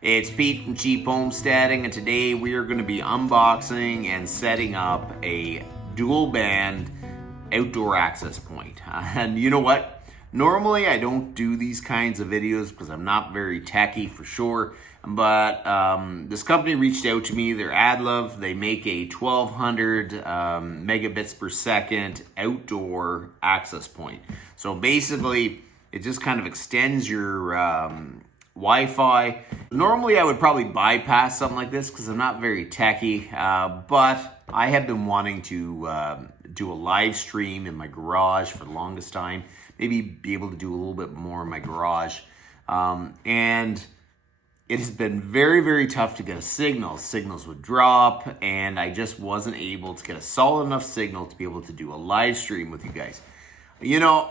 It's Pete from Cheap Homesteading, and today we are going to be unboxing and setting up a dual band outdoor access point. And you know what? Normally I don't do these kinds of videos because I'm not very techy for sure, but this company reached out to me. They're Adalov. They make a 1200 megabits per second outdoor access point. So basically it just kind of extends your Wi-Fi. Normally I would probably bypass something like this because I'm not very techy, but I have been wanting to do a live stream in my garage for the longest time. Maybe be able to do a little bit more in my garage. And it has been very, very tough to get a signal. Signals would drop, and I just wasn't able to get a solid enough signal to be able to do a live stream with you guys. You know,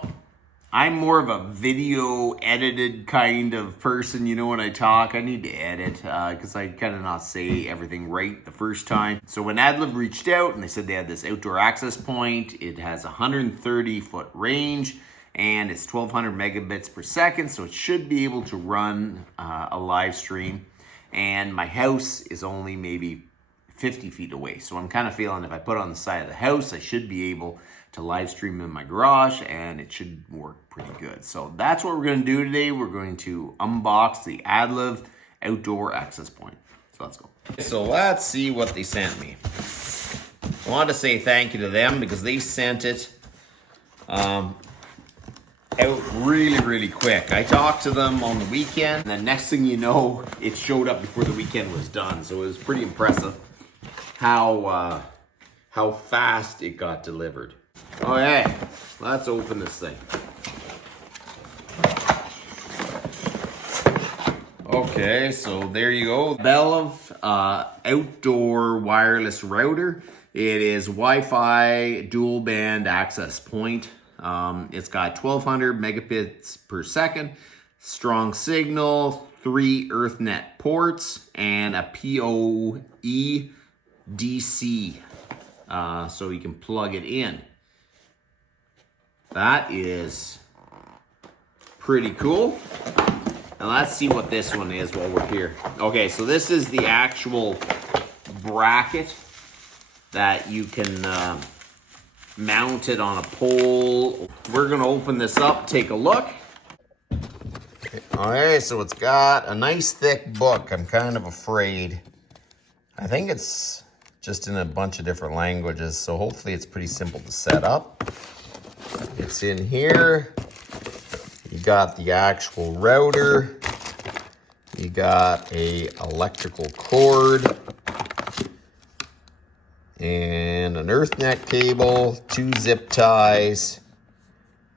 I'm more of a video edited kind of person. You know, when I talk, I need to edit because I kind of not say everything right the first time. So when Adalov reached out and they said they had this outdoor access point, it has 130 foot range and it's 1200 megabits per second. So it should be able to run a live stream. And my house is only maybe 50 feet away. So I'm kind of feeling if I put it on the side of the house, I should be able to live stream in my garage and it should work pretty good. So that's what we're going to do today. We're going to unbox the Adalov outdoor access point. So let's go. So let's see what they sent me. I want to say thank you to them because they sent it out really, really quick. I talked to them on the weekend and the next thing you know, it showed up before the weekend was done. So it was pretty impressive how fast it got delivered. Okay, let's open this thing. Okay, so there you go. Adalov outdoor wireless router. It is Wi-Fi dual band access point. It's got 1200 megabits per second, strong signal, 3 EarthNet ports, and a PoE DC, so you can plug it in. That is pretty cool. And let's see what this one is while we're here. Okay, so this is the actual bracket that you can mount it on a pole. We're gonna open this up, take a look. Okay, so it's got a nice thick book. I'm kind of afraid. I think it's just in a bunch of different languages, so hopefully it's pretty simple to set up. It's in here. You got the actual router. You got a electrical cord and an EarthNet cable, 2 zip ties,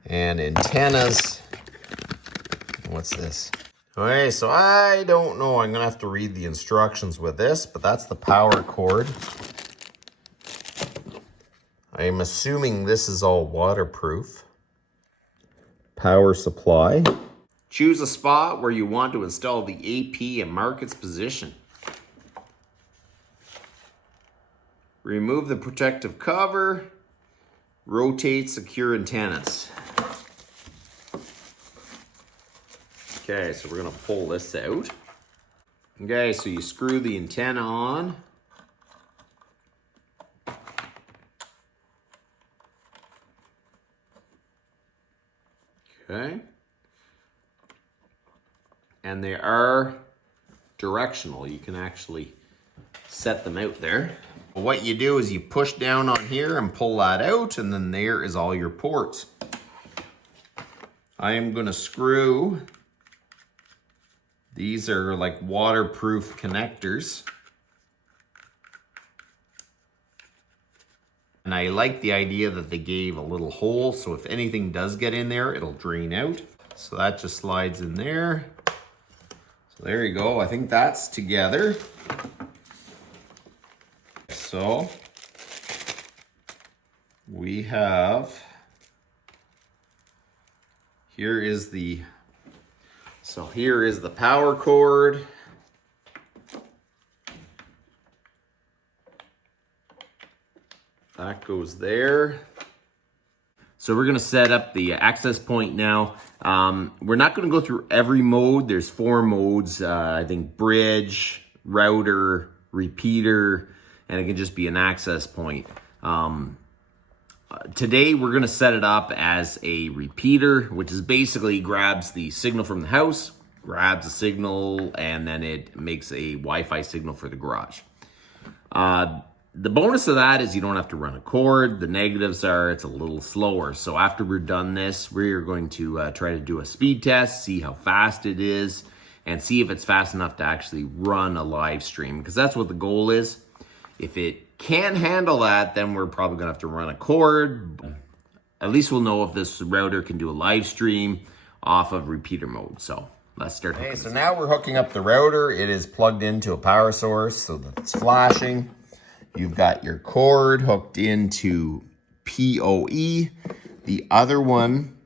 and antennas. What's this? Okay, so I don't know. I'm gonna have to read the instructions with this, but that's the power cord. I'm assuming this is all waterproof. Power supply. Choose a spot where you want to install the AP and mark its position. Remove the protective cover. Rotate secure antennas. Okay, so we're gonna pull this out. Okay, so you screw the antenna on. Okay. And they are directional. You can actually set them out there. What you do is you push down on here and pull that out, and then there is all your ports. I am going to screw. These are like waterproof connectors. And I like the idea that they gave a little hole, so if anything does get in there, it'll drain out. So that just slides in there. So there you go. I think that's together. So we have, here is the power cord. That goes there. So we're gonna set up the access point now. We're not gonna go through every mode. There's 4 modes. I think bridge, router, repeater, and it can just be an access point. Today we're gonna set it up as a repeater, which is basically grabs the signal from the house, grabs a signal, and then it makes a Wi-Fi signal for the garage. The bonus of that is you don't have to run a cord. The negatives are it's a little slower. So after we're done this, we're going to try to do a speed test, see how fast it is, and see if it's fast enough to actually run a live stream, because that's what the goal is. If it can't handle that, then we're probably gonna have to run a cord. At least we'll know if this router can do a live stream off of repeater mode. So let's start. Okay, so now we're hooking up the router. It is plugged into a power source so that it's flashing. You've got your cord hooked into PoE. The other one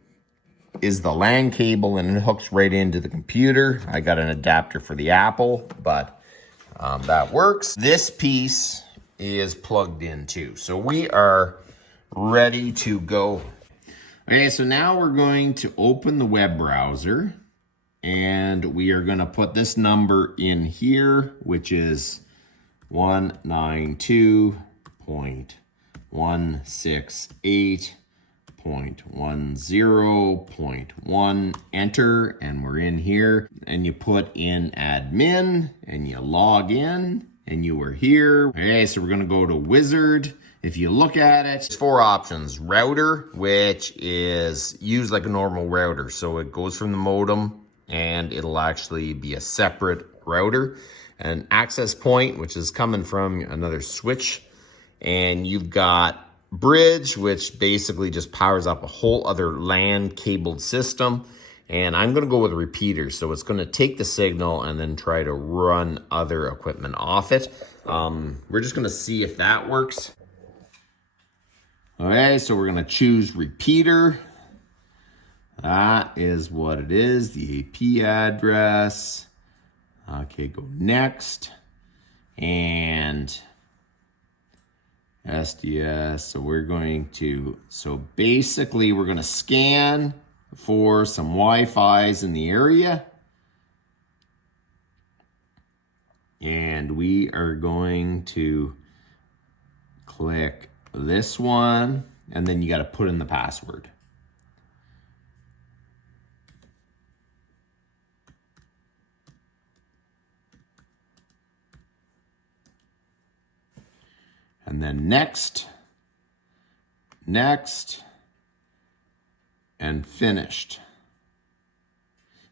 is the LAN cable, and it hooks right into the computer. I got an adapter for the Apple, but that works. This piece is plugged in too. So we are ready to go. Okay, so now we're going to open the web browser, and we are gonna put this number in here, which is 192.168.10.1, enter, and we're in here. And you put in admin, and you log in, and you are here. Okay, so we're gonna go to wizard. If you look at it, there's 4 options. Router, which is used like a normal router. So it goes from the modem, and it'll actually be a separate router. An access point, which is coming from another switch. And you've got bridge, which basically just powers up a whole other LAN cabled system. And I'm gonna go with a repeater. So it's gonna take the signal and then try to run other equipment off it. We're just gonna see if that works. Okay, so we're gonna choose repeater. That is what it is, the AP address. Okay, go next. And SDS, so we're going to, so basically we're gonna scan for some Wi-Fi's in the area. And we are going to click this one, and then you gotta put in the password. And then next, and finished.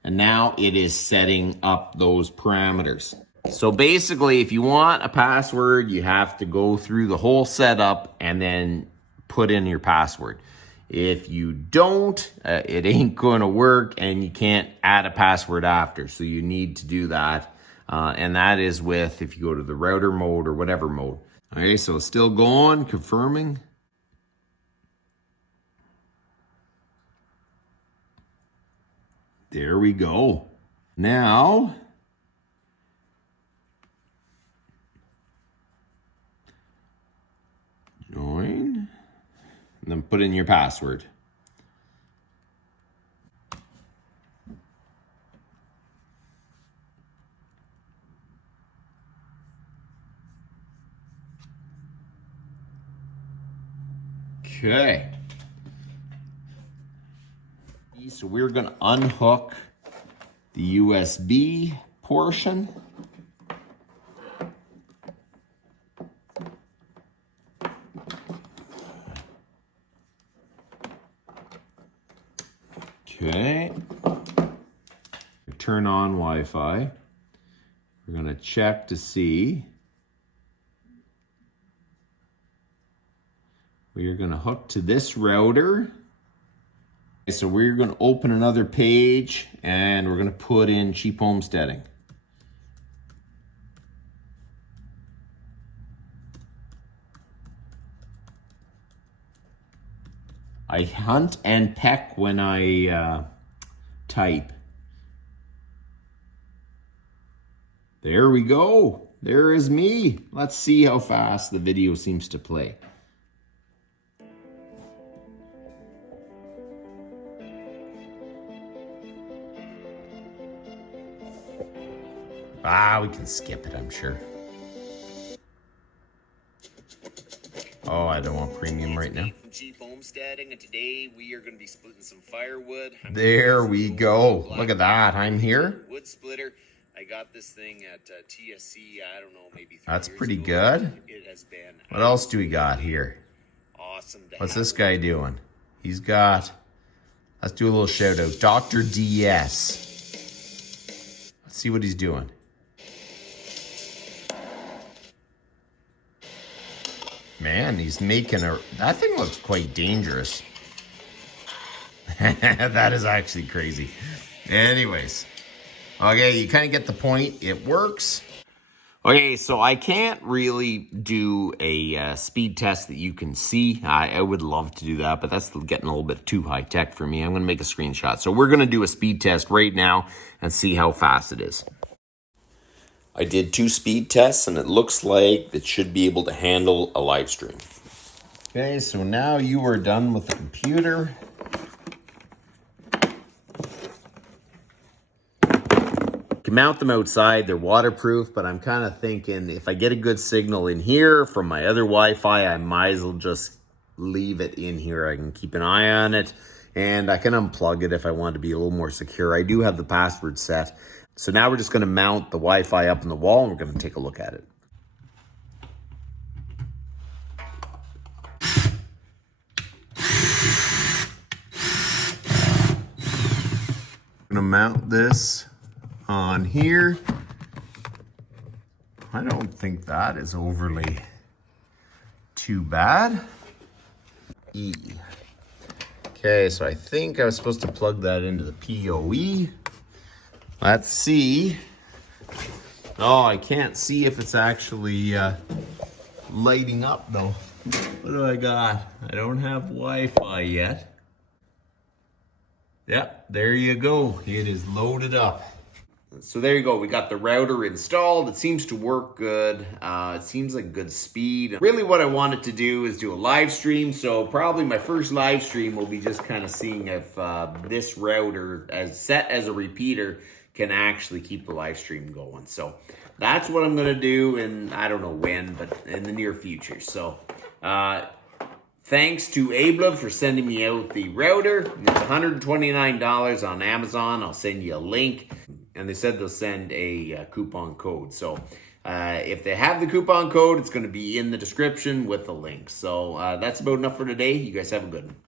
And now it is setting up those parameters. So basically, if you want a password, you have to go through the whole setup and then put in your password. If you don't, it ain't gonna work, and you can't add a password after. So you need to do that. And that is with, if you go to the router mode or whatever mode. Okay, so it's still going, confirming. There we go. Now, join, and then put in your password. Okay. So we're going to unhook the USB portion. Okay. Turn on Wi-Fi. We're going to check to see. We are going to hook to this router. So we're going to open another page, and we're going to put in cheap homesteading. I hunt and peck when I type. There we go. There is me. Let's see how fast the video seems to play. We can skip it, I'm sure. Oh, I don't want premium right now. From Jeep Homesteading, and today we are going to be splitting some firewood. There we go. Look at that. I'm here. Wood splitter. I got this thing at TSC, I don't know, maybe 3 That's years pretty ago. good. It has been What else do we got here? awesome. What's this guy doing? He's got, let's do a little shout out. Dr. DS. Let's see what he's doing. Man, he's making that thing looks quite dangerous. That is actually crazy. Anyways. Okay, you kind of get the point. It works. Okay, so I can't really do a speed test that you can see. I would love to do that, but that's getting a little bit too high tech for me. I'm going to make a screenshot. So we're going to do a speed test right now and see how fast it is. I did 2 speed tests, and it looks like it should be able to handle a live stream. Okay, so now you are done with the computer. You can mount them outside. They're waterproof, but I'm kind of thinking if I get a good signal in here from my other Wi-Fi, I might as well just leave it in here. I can keep an eye on it, and I can unplug it if I want to be a little more secure. I do have the password set. So now we're just going to mount the Wi-Fi up on the wall, and we're going to take a look at it. I'm going to mount this on here. I don't think that is overly too bad. Okay, so I think I was supposed to plug that into the PoE. Let's see. Oh, I can't see if it's actually lighting up though. What do I got? I don't have Wi-Fi yet. Yep, there you go. It is loaded up. So there you go. We got the router installed. It seems to work good. It seems like good speed. Really what I wanted to do is do a live stream. So probably my first live stream will be just kind of seeing if this router as set as a repeater can actually keep the live stream going. So that's what I'm going to do, and I don't know when, but in the near future. So thanks to Adalov for sending me out the router. It's $129 on Amazon. I'll send you a link. And they said they'll send a coupon code. So if they have the coupon code, it's going to be in the description with the link. So that's about enough for today. You guys have a good one.